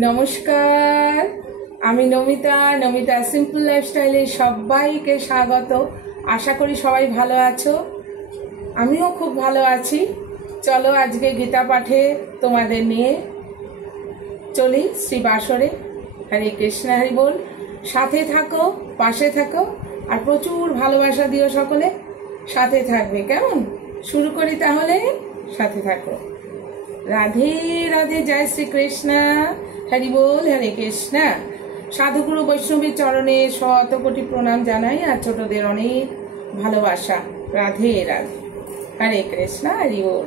নমস্কার, আমি নমিতা সিম্পল লাইফস্টাইলে সবাইকে স্বাগত। আশা করি সবাই ভালো আছো, আমিও খুব ভালো আছি। চলো আজকে গীতা পাঠে তোমাদের নিয়ে চলি শ্রী বাসরে। হরে কৃষ্ণ, হরি বল। সাথে থাকো, পাশে থাকো, আর প্রচুর ভালোবাসা দিও। সকলে সাথে থাকবে, কেমন? শুরু করি তাহলে, সাথে থাকো। রাধে রাধে, জয় শ্রীকৃষ্ণ, হরি বল, হরে কৃষ্ণ। সাধুগুরু বৈষ্ণবীর চরণে শত কোটি প্রণাম জানাই, আর ছোটদের অনেক ভালোবাসা। রাধে রাধে, হরে কৃষ্ণ, হরি বল।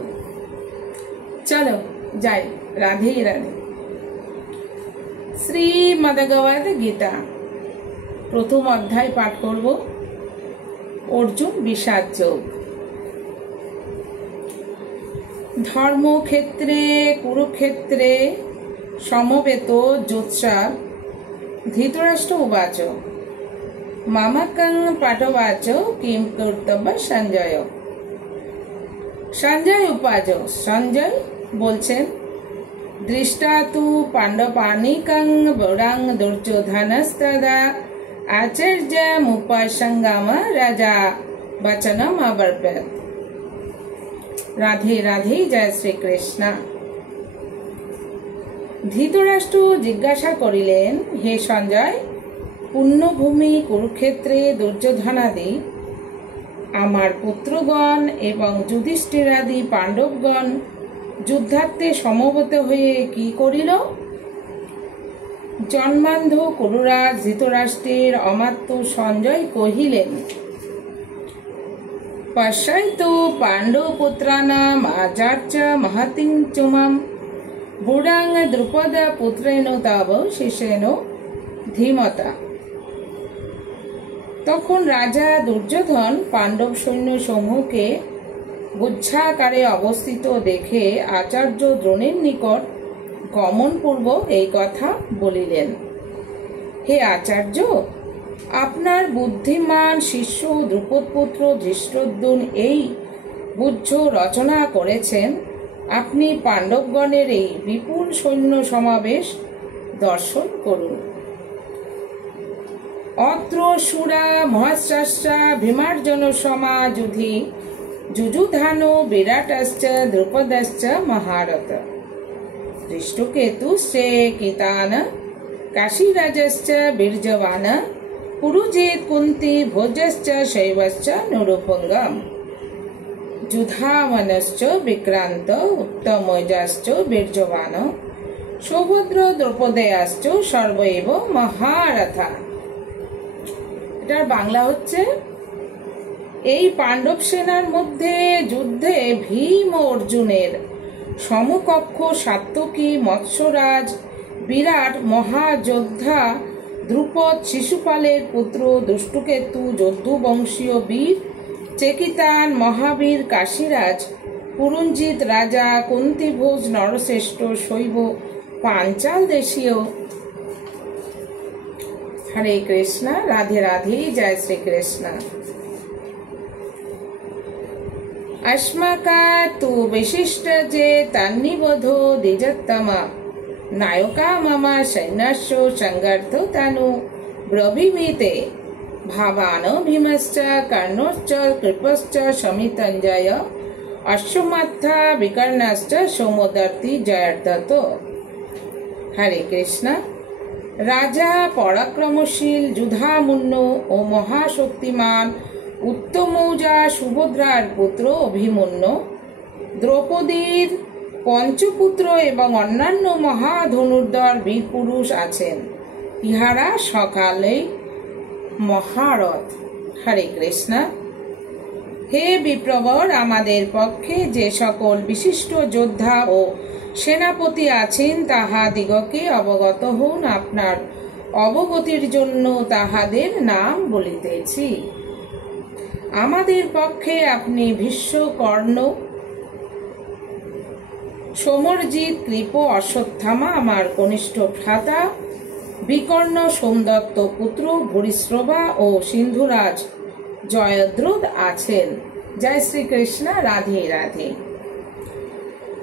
চলো যাই, রাধে রাধে। শ্রীমদ্ভগবদ্ গীতা প্রথম অধ্যায় পাঠ করব, অর্জুন বিষাদ যোগ। ধর্মক্ষেত্রে কুরুক্ষেত্রে সমবেত যোৎসাব ধৃতরাষ্ট্র উবাচ মামাকং পাঠবাচ কিম কর্তব্য সঞ্জয়। সঞ্জয় উপাচ, সঞ্জয় বলছেন, দৃষ্টা তু পাণ্ডবানিকং বরাং দুর্যোধনস্তদা আচার্যমুপসঙ্গম রাজা বচনম অবর্পয়ৎ। রাধে রাধে, জয় শ্রীকৃষ্ণ। ধৃতরাষ্ট্র জিজ্ঞাসা করিলেন, হে সঞ্জয়, পুণ্যভূমি কুরুক্ষেত্রে দুর্যোধনাদি আমার পুত্রগণ এবং যুধিষ্ঠিরাদি পাণ্ডবগণ যুদ্ধার্থে সমবেত হয়ে কি করিল? জন্মান্ধ কুরুরাজ ধৃতরাষ্ট্রের অমাত্য সঞ্জয় কহিলেন, পশ্যন্তু পাণ্ডবপুত্রানাম আচার্য মহতিং চুমাম বুড়াং দ্রুপদ পুত্রেণ তব শিষ্যেন ধীমতা। তখন রাজা দুর্যোধন পাণ্ডব সৈন্য সমূহকে গুচ্ছাকারে অবস্থিত দেখে আচার্য দ্রোণের নিকট গমনপূর্বক এই কথা বলিলেন, হে আচার্য, আপনার বুদ্ধিমান শিষ্য দ্রুপদপুত্র ধৃষ্টদ্যুম্ন এই গুচ্ছ রচনা করেছেন। আপনি পাণ্ডবগণের এই বিপুল সৈন্য সমাবেশ দর্শন করুন। অত্র সুরা মহাশ্চাশ্চা ভীমার্জুন সমাযুধি যুযুধান বিরাটশ্চ দ্রুপদশ্চ মহারথ দৃষ্টকেতুশ্চে কিতান কাশীরাজশ্চ বীর্যবান পুরুজেত কুন্তি ভোজশ্চ শৈবশ্চ নৃপঙ্গম যুধামনশ্চ বিক্রান্ত উত্তমৈজাশ্চ বীর্যবান সৌভদ্র দ্রৌপদেয়াশ্চ সর্বৈব মহারথা। এটার বাংলা হচ্ছে, এই পাণ্ডব সেনার মধ্যে যুদ্ধে ভীম ও অর্জুনের সমকক্ষ সাত্যকী মৎস্যরাজ বিরাট মহাযোদ্ধা দ্রুপদ শিশুপালের পুত্র দুষ্টকেতু যদুবংশীয় বীর চেকিতান মহাবীর কাশীরাজ পুরঞ্জিত রাজা কুন্তিভোজ নরশ্রেষ্ঠ শৈব পাঞ্চাল দেশীয়। হরে কৃষ্ণ, রাধে রাধে, জয় শ্রীকৃষ্ণ। अस्माका तु विशिष्ट जे तन्निबोधो द्विजोत्तमा नायका मम सैन्यस्य संगर्थो तनु ब्रवीमीते भावानो भीमश्च कर्णश्च कृपश्च समितञ्जय अश्वत्था विकर्णश्च सौमदत्ति जयार्दतो। हरे कृष्ण। राजा पराक्रमशील যুধামুন্ন ও মহাশক্তিমান উত্তমৌজা সুভদ্রার পুত্র অভিমন্যু, দ্রৌপদীর পঞ্চপুত্র এবং অন্যান্য মহাধনুর্ধর বীর পুরুষ আছেন, ইহারা সকালে মহারথ। হরে কৃষ্ণ। হে বিপ্রবর, আমাদের পক্ষে যে সকল বিশিষ্ট যোদ্ধা ও সেনাপতি আছেন তাহাদিগকে অবগত হন। আপনার অবগতির জন্য তাহাদের নাম বলিতেছি। আমাদের পক্ষে আপনি ভীষ্ম, কর্ণ, সমরজিৎ, কৃপ, অশ্বত্থামা আমার কনিষ্ঠ ভ্রাতা, বিকর্ণ, সোমদত্ত পুত্র ভূরিশ্রবা ও সিন্ধুরাজ জয়দ্রথ আছেন। জয় শ্রীকৃষ্ণ, রাধে রাধে।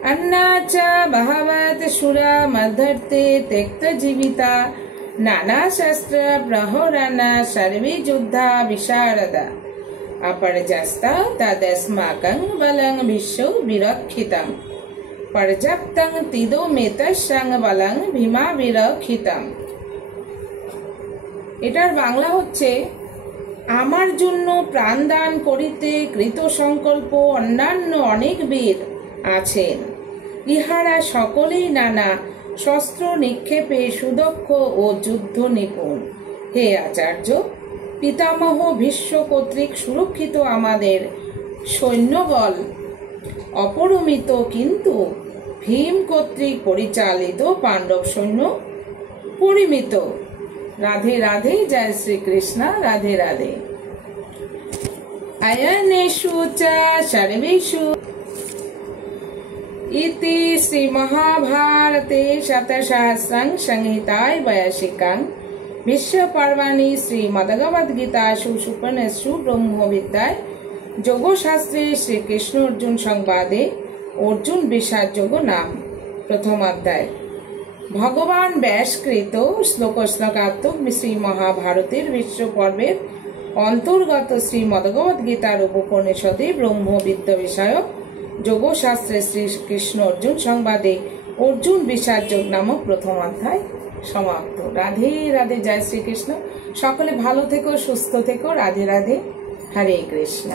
अन्ना च बहवत सुरा मधर्ते त्यक्त जीविता नाना शस्त्र प्रहरना सर्वे युद्धा विशारदा अपरजस्ता तदस्माकं बलं विश्व विरक्षितं पर्याप्तं तिदोमेतस्सं बलं भीमा विरक्षितं। এটার বাংলা হচ্ছে, আমার জন্য প্রাণদান করিতে কৃত সংকল্প অন্যান্য অনেক বীর আছেন, ইহারা সকলেই নানা শস্ত্র নিক্ষেপে সুদক্ষ ও যুদ্ধ নিপুণ। হে আচার্য, পিতামহ ভীষ্ম কর্তৃক সুরক্ষিত আমাদের সৈন্যবল অপরিমিত, কিন্তু ভীম কর্তৃক পরিচালিত পাণ্ডব সৈন্য পরিমিত। রাধে রাধে, জয় শ্রীকৃষ্ণ, রাধে রাধে। अयनेषु च सर्वेषु इति श्रीमहाभारते शतसहस्रं संहिताय वैयासिकां विश्वपर्वणि श्रीमद्भगवद्गीतासु उपनिषत्सु ब्रह्मविद्याय योगशास्त्रे श्रीकृष्ण अर्जुन संवादे अर्जुन विषाद योग नाम प्रथम अध्याय। भगवान व्यासकृत श्लोक श्लोकात्मक श्री महाभारतेर विश्व पर्वेर अंतर्गत श्रीमद्भगवद्गीतार उपनिषदे ब्रह्मविद्या विषयक योगशास्त्रे श्रीकृष्ण अर्जुन संवादे अर्जुन विषाद योग नामक प्रथम अध्याय समाप्त। राधे राधे, जय श्रीकृष्ण। सकले भालो থেকো, সুস্থ থেকো। राधे राधे, हरे कृष्ण।